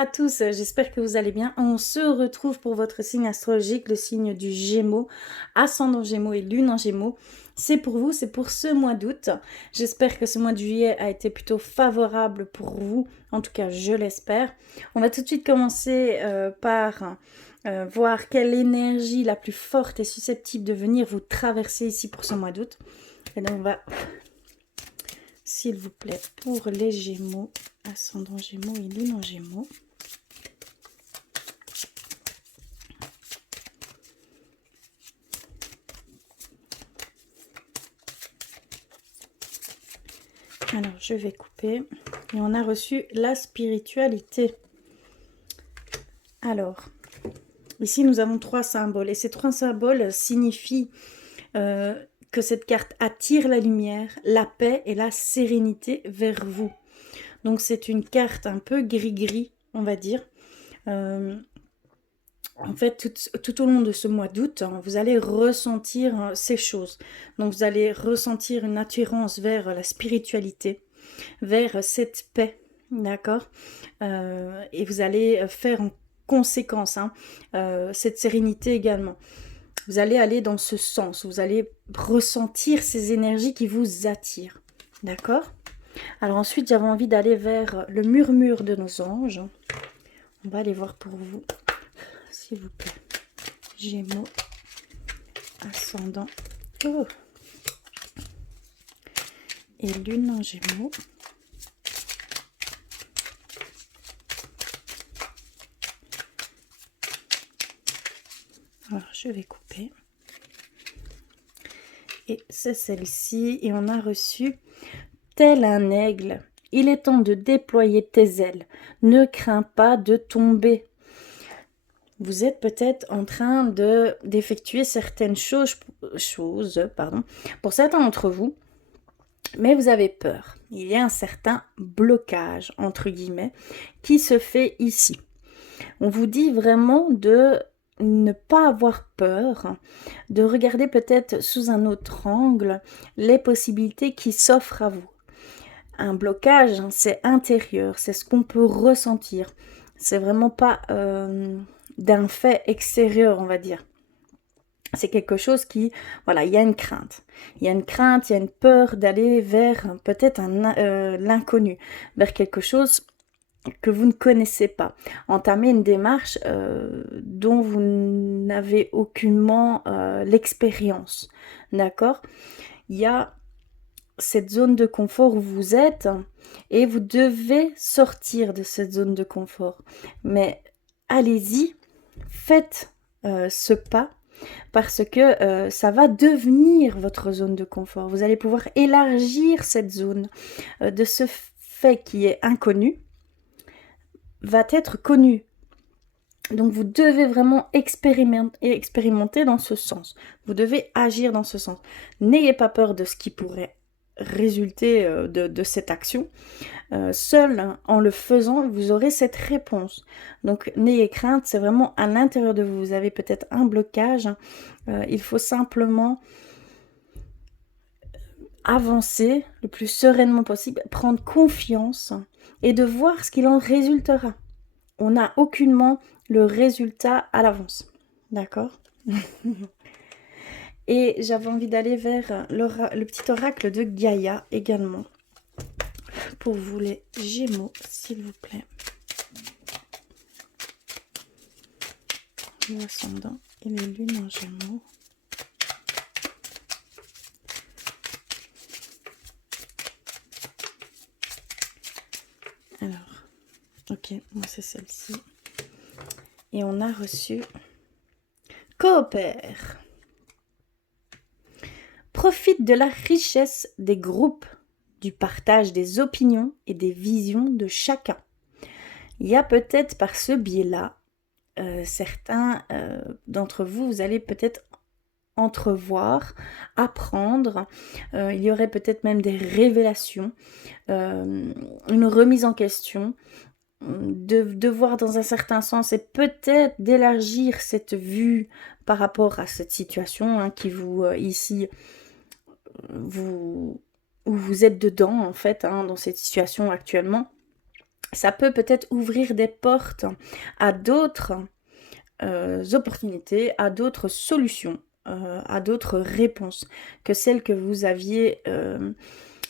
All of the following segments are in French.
à tous, j'espère que vous allez bien. On se retrouve pour votre signe astrologique, le signe du Gémeaux, ascendant Gémeaux et lune en Gémeaux. C'est pour vous, c'est pour ce mois d'août. J'espère que ce mois de juillet a été plutôt favorable pour vous, en tout cas je l'espère. On va tout de suite commencer par voir quelle énergie la plus forte est susceptible de venir vous traverser ici pour ce mois d'août. Et donc on va, s'il vous plaît, pour les Gémeaux, ascendant Gémeaux et lune en Gémeaux. Alors, je vais couper. Et on a reçu la spiritualité. Alors, ici, nous avons 3 symboles. Et ces 3 symboles signifient que cette carte attire la lumière, la paix et la sérénité vers vous. Donc, c'est une carte un peu gris-gris, on va dire. En fait, tout au long de ce mois d'août, vous allez ressentir ces choses. Donc, vous allez ressentir une attirance vers la spiritualité, vers cette paix, d'accord, et vous allez faire en conséquence cette sérénité également. Vous allez aller dans ce sens, vous allez ressentir ces énergies qui vous attirent, d'accord. Alors ensuite, j'avais envie d'aller vers le murmure de nos anges. On va aller voir pour vous, s'il vous plaît. Gémeaux, ascendant, et lune en Gémeaux. Alors, je vais couper. Et c'est celle-ci. Et on a reçu « Tel un aigle, il est temps de déployer tes ailes. Ne crains pas de tomber. » Vous êtes peut-être en train d'effectuer certaines choses pour certains d'entre vous, mais vous avez peur. Il y a un certain blocage, entre guillemets, qui se fait ici. On vous dit vraiment de ne pas avoir peur, de regarder peut-être sous un autre angle les possibilités qui s'offrent à vous. Un blocage, c'est intérieur, c'est ce qu'on peut ressentir. C'est vraiment pas d'un fait extérieur, on va dire. C'est quelque chose qui, voilà, il y a une crainte. Il y a une crainte, il y a une peur d'aller vers peut-être l'inconnu, vers quelque chose que vous ne connaissez pas. Entamer une démarche dont vous n'avez aucunement l'expérience. D'accord ? Il y a cette zone de confort où vous êtes et vous devez sortir de cette zone de confort. Mais allez-y, faites ce pas parce que ça va devenir votre zone de confort. Vous allez pouvoir élargir cette zone de ce fait qui est inconnu va être connu. Donc vous devez vraiment expérimenter dans ce sens. Vous devez agir dans ce sens. N'ayez pas peur de ce qui pourrait résulter de cette action. Seul en le faisant, vous aurez cette réponse. Donc n'ayez crainte, c'est vraiment à l'intérieur de vous. Vous avez peut-être un blocage. Il faut simplement avancer le plus sereinement possible, prendre confiance et de voir ce qu'il en résultera. On n'a aucunement le résultat à l'avance. D'accord? Et j'avais envie d'aller vers le petit oracle de Gaïa également. Pour vous les Gémeaux, s'il vous plaît. L'ascendant et les lunes en Gémeaux. Alors, ok, moi c'est celle-ci. Et on a reçu Coopère. Profite de la richesse des groupes, du partage des opinions et des visions de chacun. Il y a peut-être par ce biais-là, certains d'entre vous, vous allez peut-être entrevoir, apprendre, il y aurait peut-être même des révélations, une remise en question, de voir dans un certain sens et peut-être d'élargir cette vue par rapport à cette situation qui vous, ici, où vous êtes dedans en fait, dans cette situation actuellement. ça peut peut-être ouvrir des portes à d'autres opportunités, à d'autres solutions, à d'autres réponses que celles que vous aviez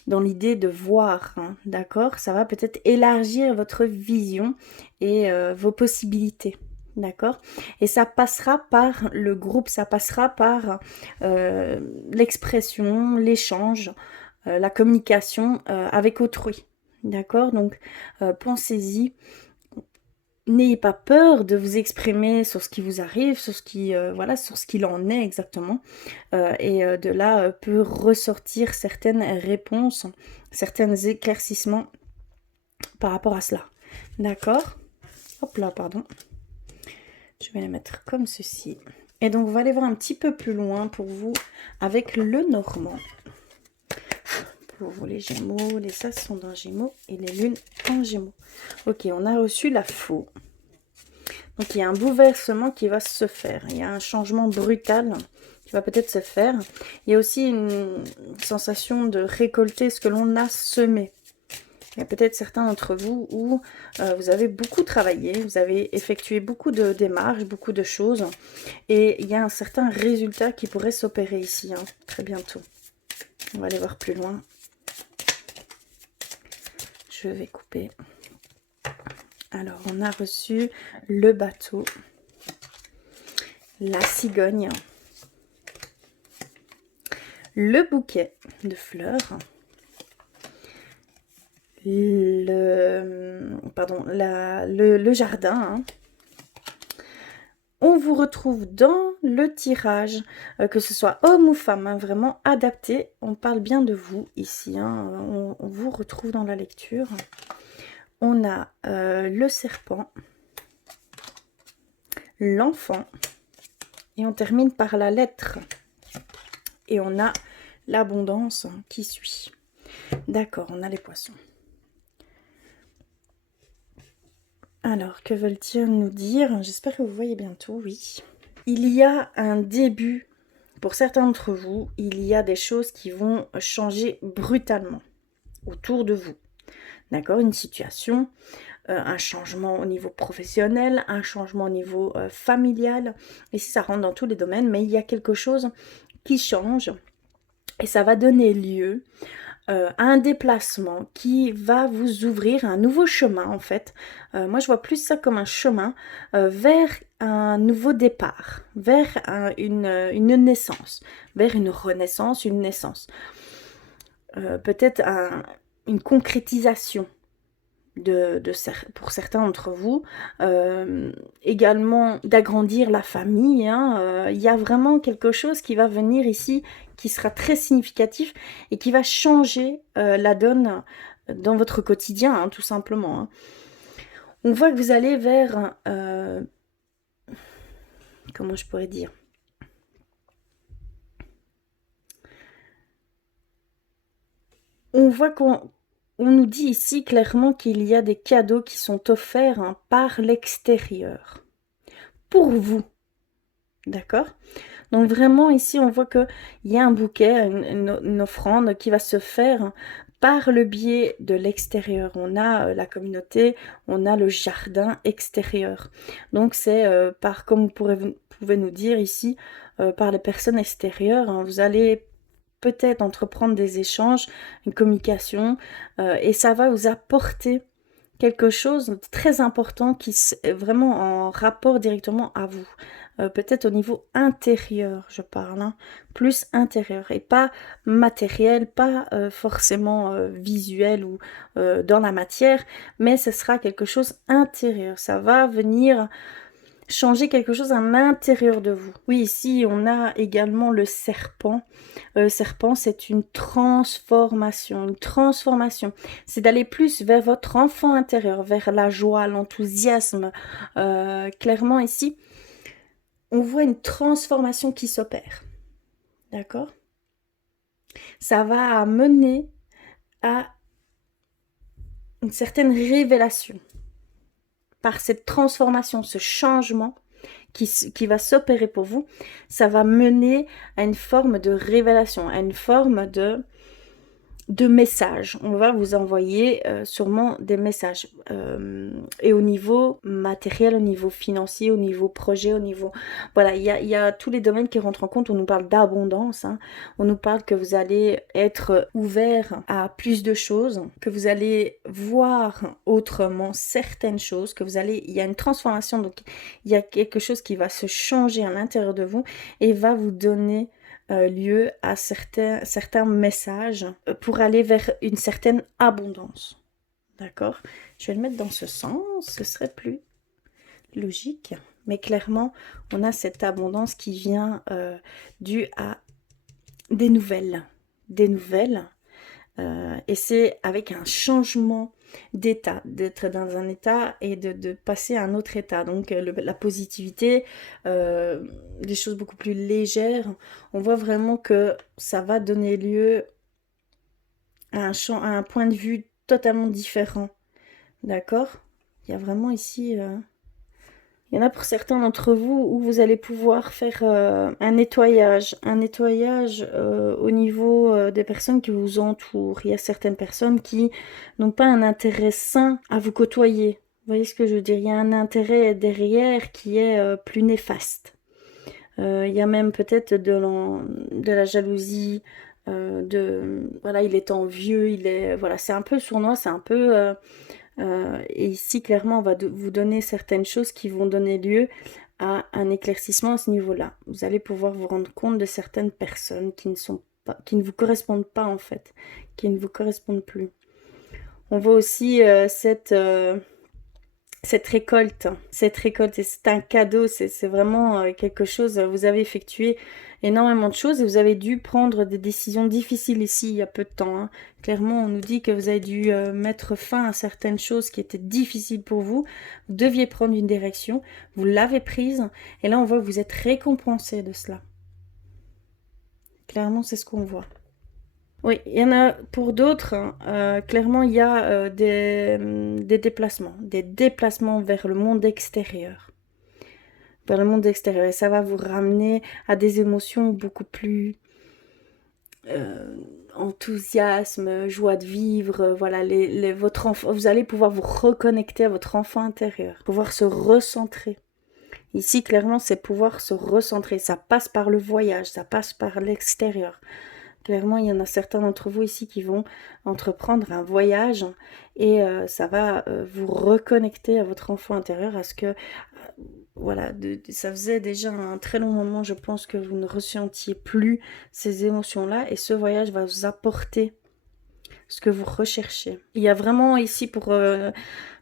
dans l'idée de voir, hein, d'accord? Ça va peut-être élargir votre vision et vos possibilités. D'accord? Et ça passera par le groupe, ça passera par l'expression, l'échange, la communication avec autrui. D'accord? Donc, pensez-y. N'ayez pas peur de vous exprimer sur ce qui vous arrive, sur ce qui, voilà, sur ce qu'il en est exactement. Et de là peut ressortir certaines réponses, certains éclaircissements par rapport à cela. D'accord? Hop là, pardon. Je vais les mettre comme ceci. Et donc, on va aller voir un petit peu plus loin pour vous avec le normand. Pour vous, les gémeaux, les as sont dans gémeaux et les lunes en gémeaux. Ok, on a reçu la faux. Donc, il y a un bouleversement qui va se faire. Il y a un changement brutal qui va peut-être se faire. Il y a aussi une sensation de récolter ce que l'on a semé. Il y a peut-être certains d'entre vous où vous avez beaucoup travaillé, vous avez effectué beaucoup de démarches, beaucoup de choses. Et il y a un certain résultat qui pourrait s'opérer ici, hein, très bientôt. On va aller voir plus loin. Je vais couper. Alors, on a reçu le bateau, la cigogne, le bouquet de fleurs, le jardin. Hein. On vous retrouve dans le tirage, que ce soit homme ou femme, hein, vraiment adapté. On parle bien de vous ici, hein, on vous retrouve dans la lecture. On a le serpent, l'enfant, et on termine par la lettre. Et on a l'abondance qui suit. D'accord, on a les poissons. Alors, que veulent-ils nous dire? J'espère que vous voyez bientôt, oui. Il y a un début, pour certains d'entre vous, il y a des choses qui vont changer brutalement autour de vous. D'accord? Une situation, un changement au niveau professionnel, un changement au niveau familial. Ici, ça rentre dans tous les domaines, mais il y a quelque chose qui change et ça va donner lieu à un déplacement qui va vous ouvrir un nouveau chemin en fait. Moi, je vois plus ça comme un chemin vers un nouveau départ, vers une naissance, vers une renaissance, une naissance. Peut-être une concrétisation pour certains d'entre vous, également d'agrandir la famille. Hein, il y a vraiment quelque chose qui va venir ici, qui sera très significatif et qui va changer la donne dans votre quotidien, hein, tout simplement. Hein. On voit que vous allez vers... comment je pourrais dire? On voit qu'on nous dit ici clairement qu'il y a des cadeaux qui sont offerts, hein, par l'extérieur. Pour vous. D'accord? Donc vraiment ici on voit qu'il y a un bouquet, une offrande qui va se faire par le biais de l'extérieur. On a la communauté, on a le jardin extérieur. Donc c'est par, comme vous pouvez nous dire ici, par les personnes extérieures, hein, vous allez peut-être entreprendre des échanges, une communication, et ça va vous apporter quelque chose de très important qui est vraiment en rapport directement à vous. Peut-être au niveau intérieur, je parle, hein, plus intérieur et pas matériel, pas forcément visuel ou dans la matière, mais ce sera quelque chose intérieur. Ça va venir changer quelque chose à l'intérieur de vous. Oui, ici, on a également le serpent. Le serpent, c'est une transformation. Une transformation. C'est d'aller plus vers votre enfant intérieur, vers la joie, l'enthousiasme. Clairement, ici, on voit une transformation qui s'opère. D'accord? Ça va mener à une certaine révélation. Par cette transformation, ce changement qui va s'opérer pour vous, ça va mener à une forme de révélation, à une forme de messages. On va vous envoyer sûrement des messages. Et au niveau matériel, au niveau financier, au niveau projet, au niveau... Voilà, il y a tous les domaines qui rentrent en compte. On nous parle d'abondance. Hein. On nous parle que vous allez être ouvert à plus de choses, que vous allez voir autrement certaines choses, que vous allez... Il y a une transformation, donc il y a quelque chose qui va se changer à l'intérieur de vous et va vous donner lieu à certains messages pour aller vers une certaine abondance. D'accord? Je vais le mettre dans ce sens, ce serait plus logique. Mais clairement, on a cette abondance qui vient due à des nouvelles. Des nouvelles. Et c'est avec un changement d'état, d'être dans un état et de passer à un autre état. Donc la positivité, des choses beaucoup plus légères, on voit vraiment que ça va donner lieu à un point de vue totalement différent. D'accord? Il y a vraiment ici... Il y en a pour certains d'entre vous où vous allez pouvoir faire un nettoyage au niveau des personnes qui vous entourent. Il y a certaines personnes qui n'ont pas un intérêt sain à vous côtoyer. Vous voyez ce que je veux dire? Il y a un intérêt derrière qui est plus néfaste. Il y a même peut-être de la jalousie, voilà, il est envieux, voilà, c'est un peu sournois, c'est un peu... et ici, clairement, on va vous donner certaines choses qui vont donner lieu à un éclaircissement à ce niveau-là. Vous allez pouvoir vous rendre compte de certaines personnes qui ne vous correspondent pas en fait, qui ne vous correspondent plus. On voit aussi cette récolte, et c'est un cadeau, c'est vraiment quelque chose, vous avez effectué énormément de choses et vous avez dû prendre des décisions difficiles ici il y a peu de temps. Hein. Clairement, on nous dit que vous avez dû mettre fin à certaines choses qui étaient difficiles pour vous. Vous deviez prendre une direction, vous l'avez prise et là on voit que vous êtes récompensé de cela. Clairement, c'est ce qu'on voit. Oui, il y en a pour d'autres. Hein, clairement, il y a des déplacements vers le monde extérieur. Vers le monde extérieur. Et ça va vous ramener à des émotions beaucoup plus enthousiasme, joie de vivre. Voilà, votre enfant, vous allez pouvoir vous reconnecter à votre enfant intérieur, pouvoir se recentrer. Ici, clairement, c'est pouvoir se recentrer. Ça passe par le voyage, ça passe par l'extérieur. Clairement, il y en a certains d'entre vous ici qui vont entreprendre un voyage et ça va vous reconnecter à votre enfant intérieur, à ce que, voilà, ça faisait déjà un très long moment, je pense, que vous ne ressentiez plus ces émotions-là et ce voyage va vous apporter ce que vous recherchez. Il y a vraiment ici pour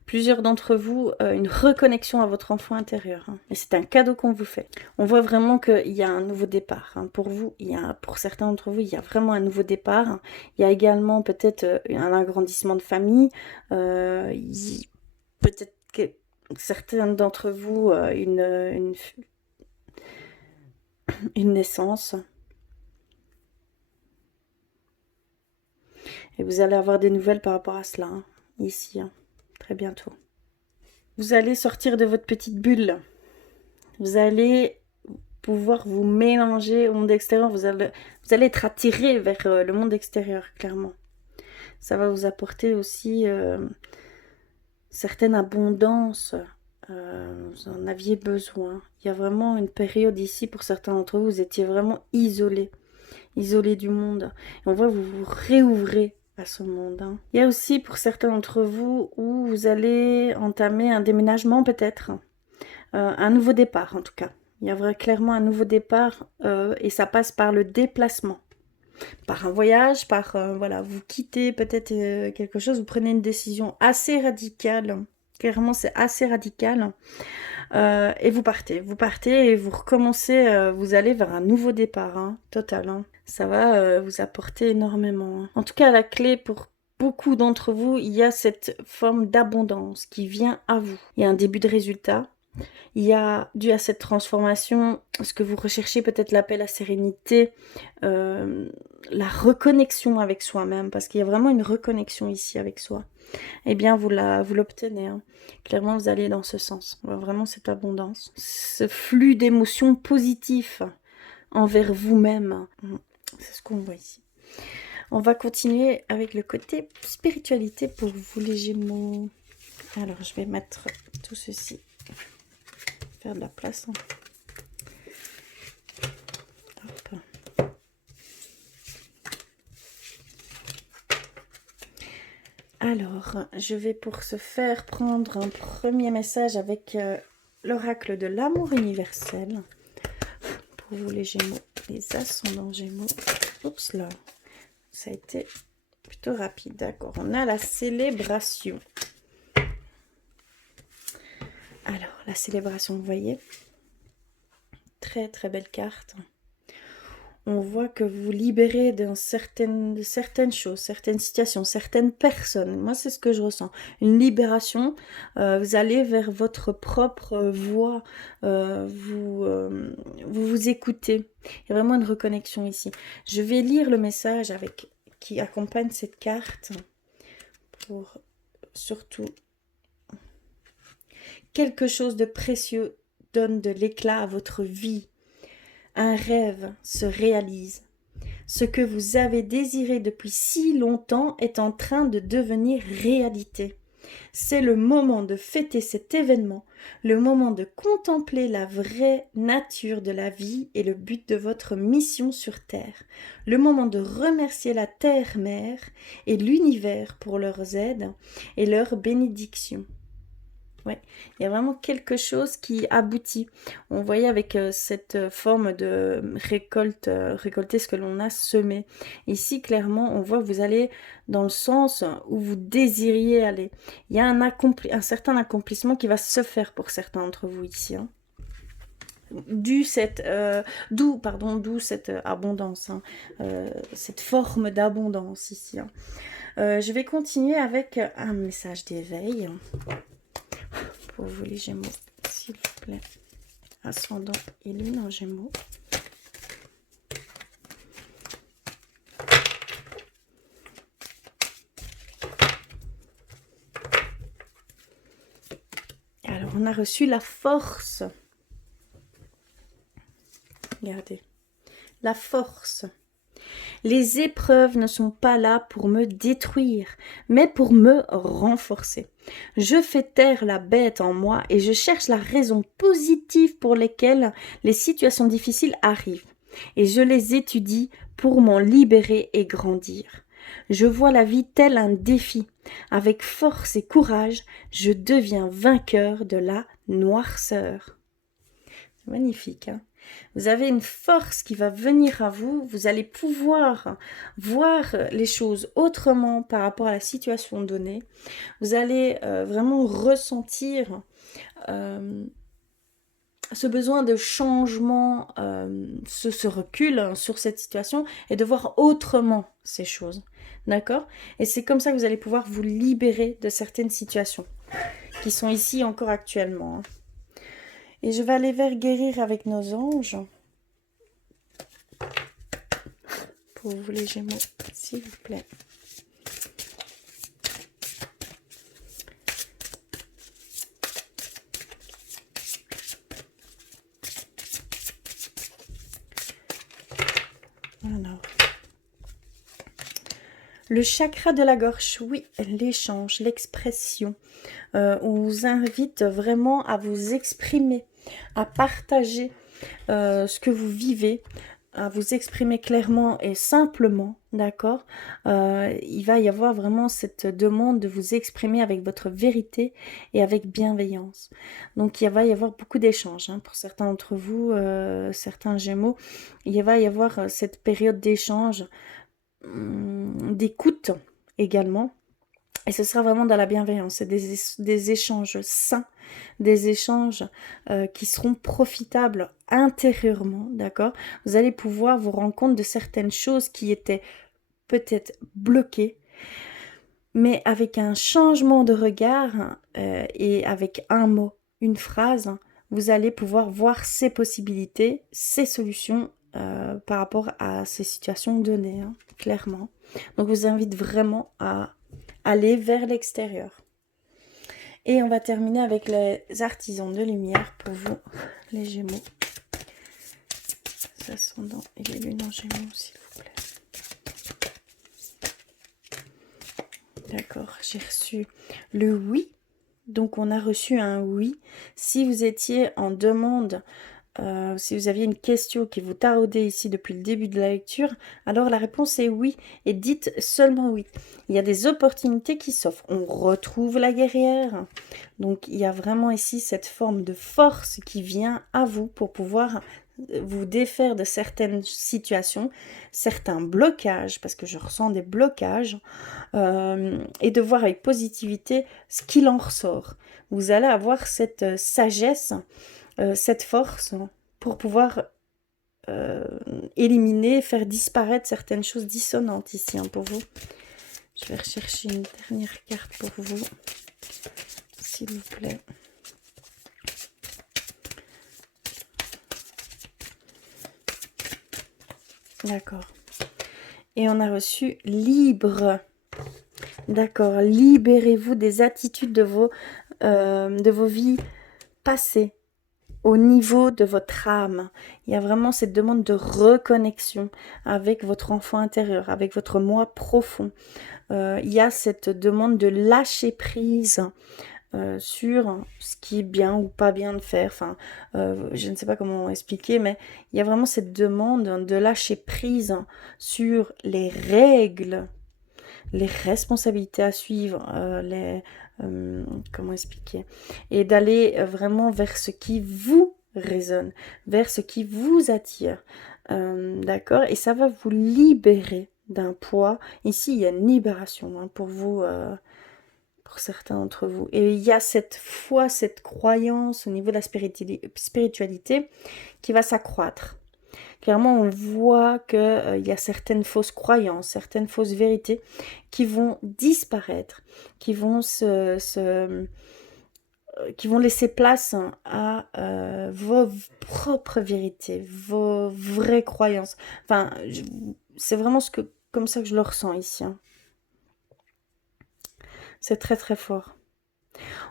plusieurs d'entre vous une reconnexion à votre enfant intérieur. Hein. Et c'est un cadeau qu'on vous fait. On voit vraiment qu'il y a un nouveau départ. Hein. Pour vous, pour certains d'entre vous, il y a vraiment un nouveau départ. Hein. Il y a également peut-être un agrandissement de famille. Peut-être que certains d'entre vous, une naissance. Et vous allez avoir des nouvelles par rapport à cela, hein, ici, hein, très bientôt. Vous allez sortir de votre petite bulle. Vous allez pouvoir vous mélanger au monde extérieur. Vous allez être attiré vers le monde extérieur, clairement. Ça va vous apporter aussi certaine abondance. Vous en aviez besoin. Il y a vraiment une période ici, pour certains d'entre vous, vous étiez vraiment isolés du monde. Et on voit que vous vous réouvrez à ce monde. Hein. Il y a aussi pour certains d'entre vous où vous allez entamer un déménagement peut-être. Un nouveau départ en tout cas. Il y a clairement un nouveau départ et ça passe par le déplacement. Par un voyage, voilà, vous quittez peut-être quelque chose, vous prenez une décision assez radicale. Clairement, c'est assez radical. Et vous partez et vous recommencez, vous allez vers un nouveau départ, hein, total. Hein. Ça va vous apporter énormément. Hein. En tout cas, la clé pour beaucoup d'entre vous, il y a cette forme d'abondance qui vient à vous. Il y a un début de résultat. Il y a, dû à cette transformation, ce que vous recherchez, peut-être l'appel à sérénité, la reconnexion avec soi-même, parce qu'il y a vraiment une reconnexion ici avec soi. Eh bien, vous l'obtenez. Hein. Clairement, vous allez dans ce sens. On voit vraiment cette abondance. Ce flux d'émotions positifs envers vous-même. C'est ce qu'on voit ici. On va continuer avec le côté spiritualité pour vous les Gémeaux. Alors, je vais mettre tout ceci, faire de la place. Hop. Alors, je vais pour ce faire prendre un premier message avec l'oracle de l'amour universel. Pour vous les Gémeaux, les ascendants Gémeaux. Oups là, ça a été plutôt rapide, d'accord. On a la célébration. Alors, la célébration, vous voyez, très très belle carte. On voit que vous libérez de certaines choses, certaines situations, certaines personnes. Moi, c'est ce que je ressens. Une libération. Vous allez vers votre propre voie. Vous écoutez. Il y a vraiment une reconnexion ici. Je vais lire le message qui accompagne cette carte. Pour surtout... Quelque chose de précieux donne de l'éclat à votre vie. Un rêve se réalise. Ce que vous avez désiré depuis si longtemps est en train de devenir réalité. C'est le moment de fêter cet événement, le moment de contempler la vraie nature de la vie et le but de votre mission sur Terre, le moment de remercier la Terre-Mère et l'univers pour leurs aides et leurs bénédictions. Ouais, il y a vraiment quelque chose qui aboutit. On voyait avec cette forme de récolter ce que l'on a semé. Ici, clairement, on voit que vous allez dans le sens où vous désiriez aller. Il y a un certain accomplissement qui va se faire pour certains d'entre vous ici. Hein. D'où cette abondance, hein, cette forme d'abondance ici. Hein. Je vais continuer avec un message d'éveil. Pour vous les Gémeaux, s'il vous plaît. Ascendant et lune en Gémeaux. Alors, on a reçu la force. Regardez. La force. Les épreuves ne sont pas là pour me détruire, mais pour me renforcer. Je fais taire la bête en moi et je cherche la raison positive pour lesquelles les situations difficiles arrivent. Et je les étudie pour m'en libérer et grandir. Je vois la vie tel un défi. Avec force et courage, je deviens vainqueur de la noirceur. Magnifique, hein? Vous avez une force qui va venir à vous. Vous allez pouvoir voir les choses autrement par rapport à la situation donnée. Vous allez vraiment ressentir ce besoin de changement, ce recul hein, sur cette situation et de voir autrement ces choses. D'accord? Et c'est comme ça que vous allez pouvoir vous libérer de certaines situations qui sont ici encore actuellement. Hein. Et je vais aller vers guérir avec nos anges. Pour vous les Gémeaux, s'il vous plaît. Alors. Le chakra de la gorge, oui, l'échange, l'expression. On vous invite vraiment à vous exprimer, à partager ce que vous vivez, à vous exprimer clairement et simplement, d'accord. Il va y avoir vraiment cette demande de vous exprimer avec votre vérité et avec bienveillance. Donc il va y avoir beaucoup d'échanges hein, pour certains d'entre vous, certains Gémeaux. Il va y avoir cette période d'échange, d'écoute également. Et ce sera vraiment dans la bienveillance, c'est des échanges sains, des échanges qui seront profitables intérieurement, d'accord? Vous allez pouvoir vous rendre compte de certaines choses qui étaient peut-être bloquées, mais avec un changement de regard et avec un mot, une phrase, vous allez pouvoir voir ces possibilités, ces solutions par rapport à ces situations données, hein, clairement. Donc, je vous invite vraiment à aller vers l'extérieur. Et on va terminer avec les artisans de lumière pour vous, les Gémeaux. Les ascendants et les lunes en Gémeaux, s'il vous plaît. D'accord, j'ai reçu le oui. Donc, on a reçu un oui. Si vous étiez en demande, si vous aviez une question qui vous taraudait ici depuis le début de la lecture, alors la réponse est oui. Et dites seulement oui. Il y a des opportunités qui s'offrent. On retrouve la guerrière. Donc, il y a vraiment ici cette forme de force qui vient à vous pour pouvoir vous défaire de certaines situations, certains blocages, parce que je ressens des blocages, et de voir avec positivité ce qu'il en ressort. Vous allez avoir cette sagesse, cette force pour pouvoir éliminer, faire disparaître certaines choses dissonantes ici pour vous. Je vais rechercher une dernière carte pour vous, s'il vous plaît. D'accord. Et on a reçu libre. D'accord. Libérez-vous des attitudes de vos vies passées au niveau de votre âme. Il y a vraiment cette demande de reconnexion avec votre enfant intérieur, avec votre moi profond. Il y a cette demande de lâcher prise sur ce qui est bien ou pas bien de faire. Enfin, je ne sais pas comment expliquer, mais il y a vraiment cette demande de lâcher prise sur les règles, les responsabilités à suivre, comment expliquer, et d'aller vraiment vers ce qui vous résonne, vers ce qui vous attire. D'accord? Et ça va vous libérer d'un poids. Ici, il y a une libération pour vous, pour certains d'entre vous. Et il y a cette foi, cette croyance au niveau de la spiritualité qui va s'accroître. Clairement, on voit qu'il y a certaines fausses croyances, certaines fausses vérités qui vont disparaître, qui vont qui vont laisser place à vos propres vérités, vos vraies croyances. Enfin, c'est vraiment comme ça que je le ressens ici. C'est très très fort.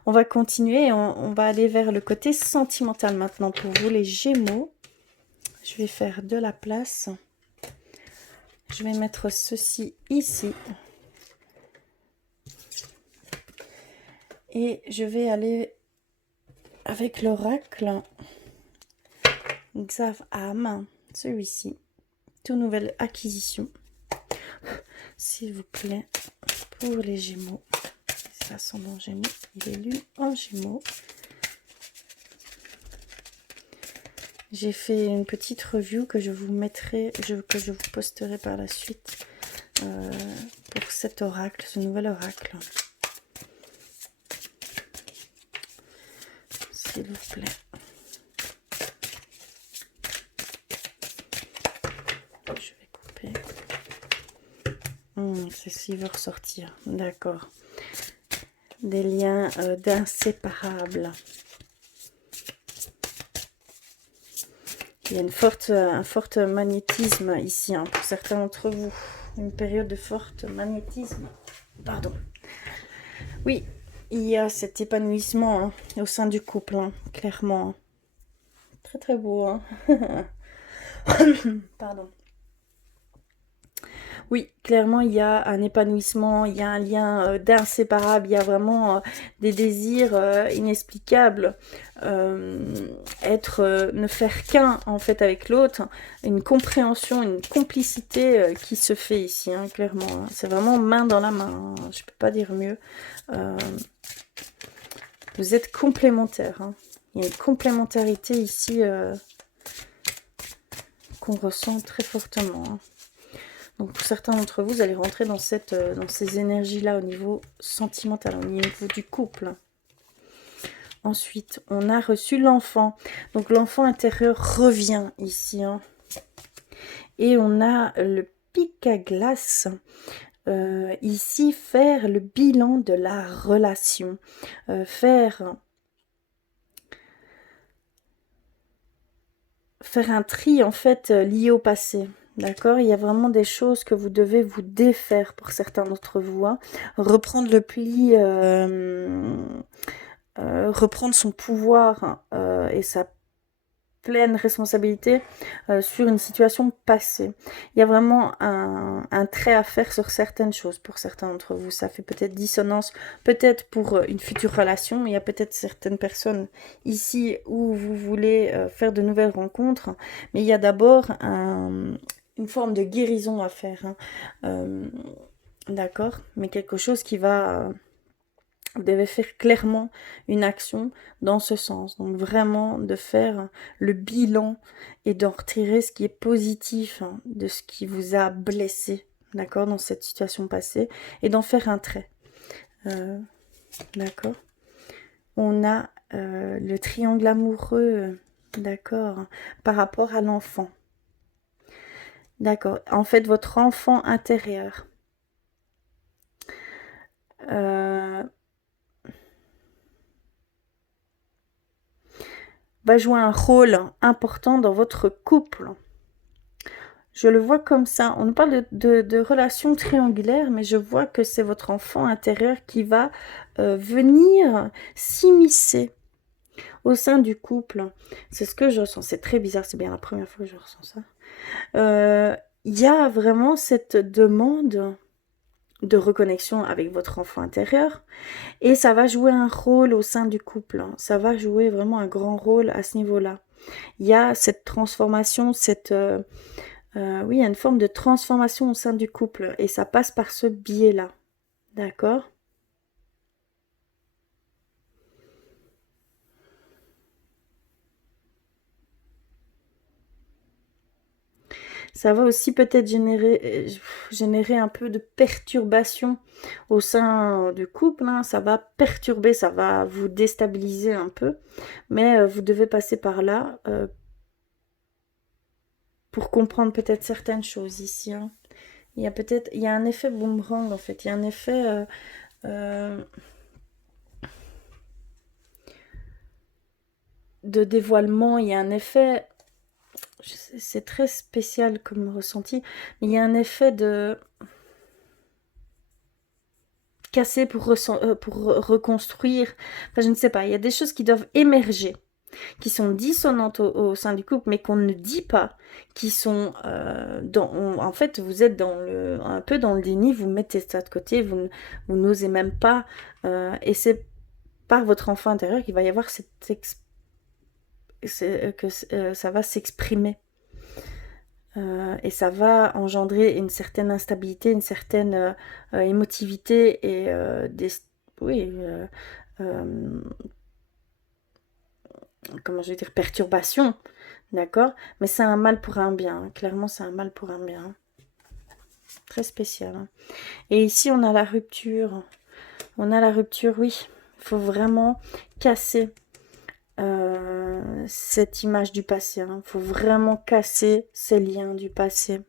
On va continuer, on va aller vers le côté sentimental maintenant pour vous les Gémeaux. Je vais faire de la place. Je vais mettre ceci ici. Et je vais aller avec l'oracle Xav-Am, celui-ci. Toute nouvelle acquisition. S'il vous plaît, pour les Gémeaux. C'est ascendant Gémeaux. Il est lu en Gémeaux. J'ai fait une petite review que je vous mettrai, que je vous posterai par la suite pour cet oracle, ce nouvel oracle. S'il vous plaît. Je vais couper. Ceci va ressortir. D'accord. Des liens d'inséparables. Il y a un fort magnétisme ici, pour certains d'entre vous. Une période de fort magnétisme. Pardon. Oui, il y a cet épanouissement au sein du couple, clairement. Très très beau. Pardon. Oui, clairement, il y a un épanouissement, il y a un lien d'inséparable, il y a vraiment des désirs inexplicables. Ne faire qu'un, en fait, avec l'autre, une compréhension, une complicité qui se fait ici, clairement. C'est vraiment main dans la main, je ne peux pas dire mieux. Vous êtes complémentaires. Il y a une complémentarité ici qu'on ressent très fortement. Donc pour certains d'entre vous, vous allez rentrer dans ces énergies-là au niveau sentimental, au niveau du couple. Ensuite, on a reçu l'enfant. Donc l'enfant intérieur revient ici. Et on a le pic à glace. Ici, faire le bilan de la relation. Faire un tri, en fait, lié au passé. D'accord? Il y a vraiment des choses que vous devez vous défaire pour certains d'entre vous. Reprendre le pli, reprendre son pouvoir et pleine responsabilité sur une situation passée. Il y a vraiment un trait à faire sur certaines choses pour certains d'entre vous. Ça fait peut-être dissonance, peut-être pour une future relation. Il y a peut-être certaines personnes ici où vous voulez faire de nouvelles rencontres, mais il y a d'abord une forme de guérison à faire, hein. D'accord, mais quelque chose qui va... vous devez faire clairement une action dans ce sens. Donc vraiment de faire le bilan et d'en retirer ce qui est positif, hein, de ce qui vous a blessé, d'accord, dans cette situation passée, et d'en faire un trait. D'accord. On a le triangle amoureux, d'accord, par rapport à l'enfant. D'accord. En fait, votre enfant intérieur. Va jouer un rôle important dans votre couple. Je le vois comme ça. On nous parle de relations triangulaires, mais je vois que c'est votre enfant intérieur qui va venir s'immiscer au sein du couple. C'est ce que je ressens. C'est très bizarre, c'est bien la première fois que je ressens ça. Il y a vraiment cette demande de reconnexion avec votre enfant intérieur et ça va jouer un rôle au sein du couple. Ça va jouer vraiment un grand rôle à ce niveau-là. Il y a cette transformation, oui, il y a une forme de transformation au sein du couple et ça passe par ce biais-là. D'accord ? Ça va aussi peut-être générer un peu de perturbation au sein du couple, hein. Ça va perturber, ça va vous déstabiliser un peu. Mais vous devez passer par là pour comprendre peut-être certaines choses ici, hein. Il y a un effet boomerang en fait. Il y a un effet... de dévoilement, il y a un effet... C'est très spécial comme ressenti, mais il y a un effet de casser pour reconstruire. Enfin, je ne sais pas, il y a des choses qui doivent émerger, qui sont dissonantes au sein du couple, mais qu'on ne dit pas, qui sont en fait, vous êtes un peu dans le déni, vous mettez ça de côté, vous n'osez même pas, et c'est par votre enfant intérieur qu'il va y avoir ça va s'exprimer. Et ça va engendrer une certaine instabilité, une certaine émotivité et oui, comment je vais dire, perturbation, d'accord? Mais c'est un mal pour un bien, hein. Clairement c'est un mal pour un bien, hein. Très spécial, hein. Et ici on a la rupture, oui, il faut vraiment casser cette image du passé, hein. Il faut vraiment casser ces liens du passé.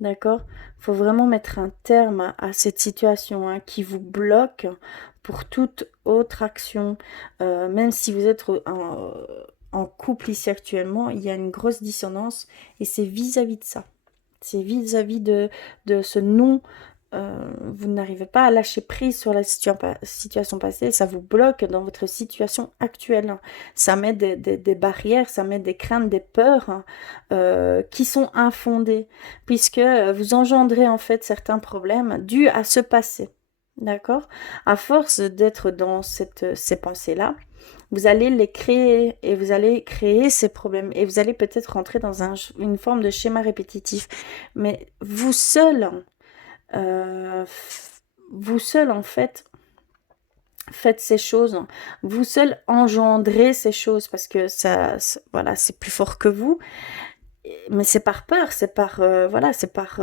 D'accord? Il faut vraiment mettre un terme à cette situation, hein, qui vous bloque pour toute autre action. Même si vous êtes en couple ici actuellement, il y a une grosse dissonance et c'est vis-à-vis de ça. C'est vis-à-vis de ce non. Vous n'arrivez pas à lâcher prise sur la situation passée, ça vous bloque dans votre situation actuelle. Ça met des barrières, ça met des craintes, des peurs qui sont infondées, puisque vous engendrez en fait certains problèmes dus à ce passé. D'accord? À force d'être dans ces pensées-là, vous allez les créer et vous allez créer ces problèmes et vous allez peut-être rentrer dans une forme de schéma répétitif. Mais vous seul, en fait, faites ces choses. Vous seul engendrez ces choses parce que voilà, c'est plus fort que vous. Mais c'est par peur, c'est par, voilà, c'est par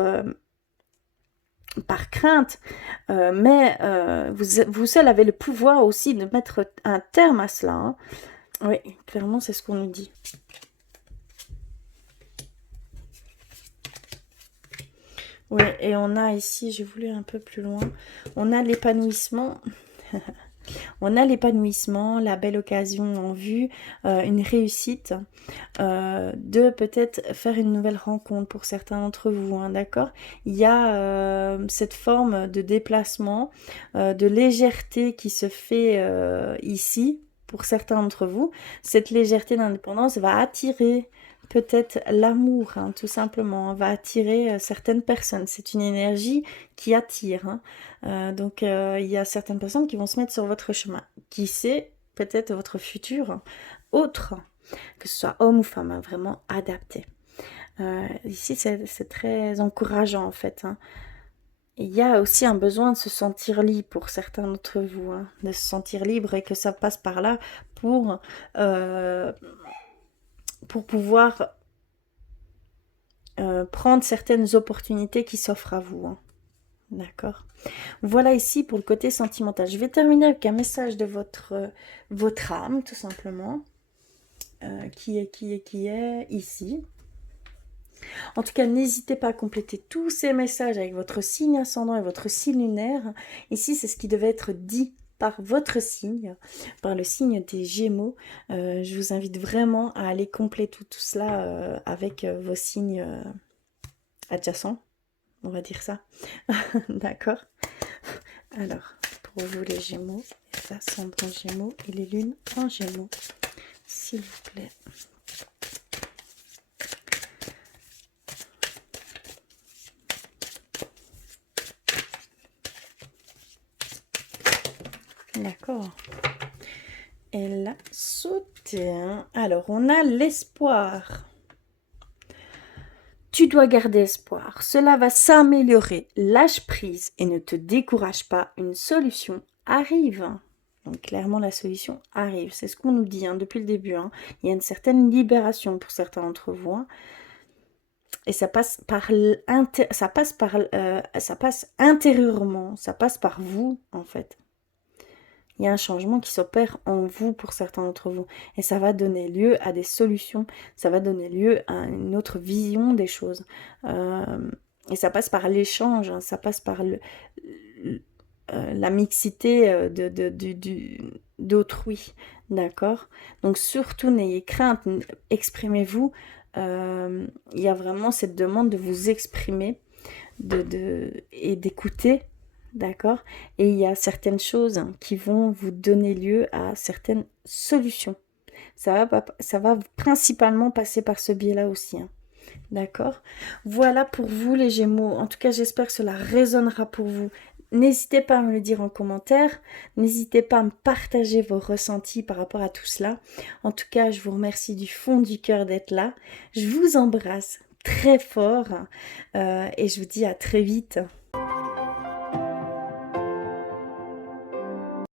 crainte. Mais vous seul avez le pouvoir aussi de mettre un terme à cela, hein. Oui, clairement, c'est ce qu'on nous dit. Oui, et on a ici, j'ai voulu un peu plus loin, on a l'épanouissement. On a l'épanouissement, la belle occasion en vue, une réussite de peut-être faire une nouvelle rencontre pour certains d'entre vous, hein, d'accord? Il y a cette forme de déplacement, de légèreté qui se fait ici, pour certains d'entre vous, cette légèreté d'indépendance va attirer peut-être l'amour, hein, tout simplement, va attirer certaines personnes. C'est une énergie qui attire. Hein. Donc, il y a certaines personnes qui vont se mettre sur votre chemin. Qui sait, peut-être votre futur autre, que ce soit homme ou femme, hein, vraiment adapté. Ici, c'est très encourageant, en fait. Hein. Il y a aussi un besoin de se sentir libre pour certains d'entre vous, hein, de se sentir libre et que ça passe par là pour pouvoir prendre certaines opportunités qui s'offrent à vous. Hein. D'accord. Voilà ici pour le côté sentimental. Je vais terminer avec un message de votre âme, tout simplement, qui est ici. En tout cas, n'hésitez pas à compléter tous ces messages avec votre signe ascendant et votre signe lunaire. Ici, c'est ce qui devait être dit par votre signe, par le signe des Gémeaux. Je vous invite vraiment à aller compléter tout cela avec vos signes adjacents, on va dire ça. D'accord. Alors, pour vous les Gémeaux, les ascendants Gémeaux et les lunes en Gémeaux, s'il vous plaît. D'accord. Elle a sauté. Hein. Alors, on a l'espoir. Tu dois garder espoir. Cela va s'améliorer. Lâche prise et ne te décourage pas. Une solution arrive. Donc, clairement, la solution arrive. C'est ce qu'on nous dit hein, depuis le début. Hein. Il y a une certaine libération pour certains d'entre vous. Hein. Et ça passe intérieurement. Ça passe par vous, en fait. Il y a un changement qui s'opère en vous pour certains d'entre vous. Et ça va donner lieu à des solutions. Ça va donner lieu à une autre vision des choses. Et ça passe par l'échange. Hein, ça passe par la mixité d'autrui. D'accord? Donc surtout, n'ayez crainte. Exprimez-vous. Il y a vraiment cette demande de vous exprimer et d'écouter. D'accord? Et il y a certaines choses qui vont vous donner lieu à certaines solutions. Ça va principalement passer par ce biais-là aussi. Hein. D'accord? Voilà pour vous les Gémeaux. En tout cas, j'espère que cela résonnera pour vous. N'hésitez pas à me le dire en commentaire. N'hésitez pas à me partager vos ressentis par rapport à tout cela. En tout cas, je vous remercie du fond du cœur d'être là. Je vous embrasse très fort et je vous dis à très vite.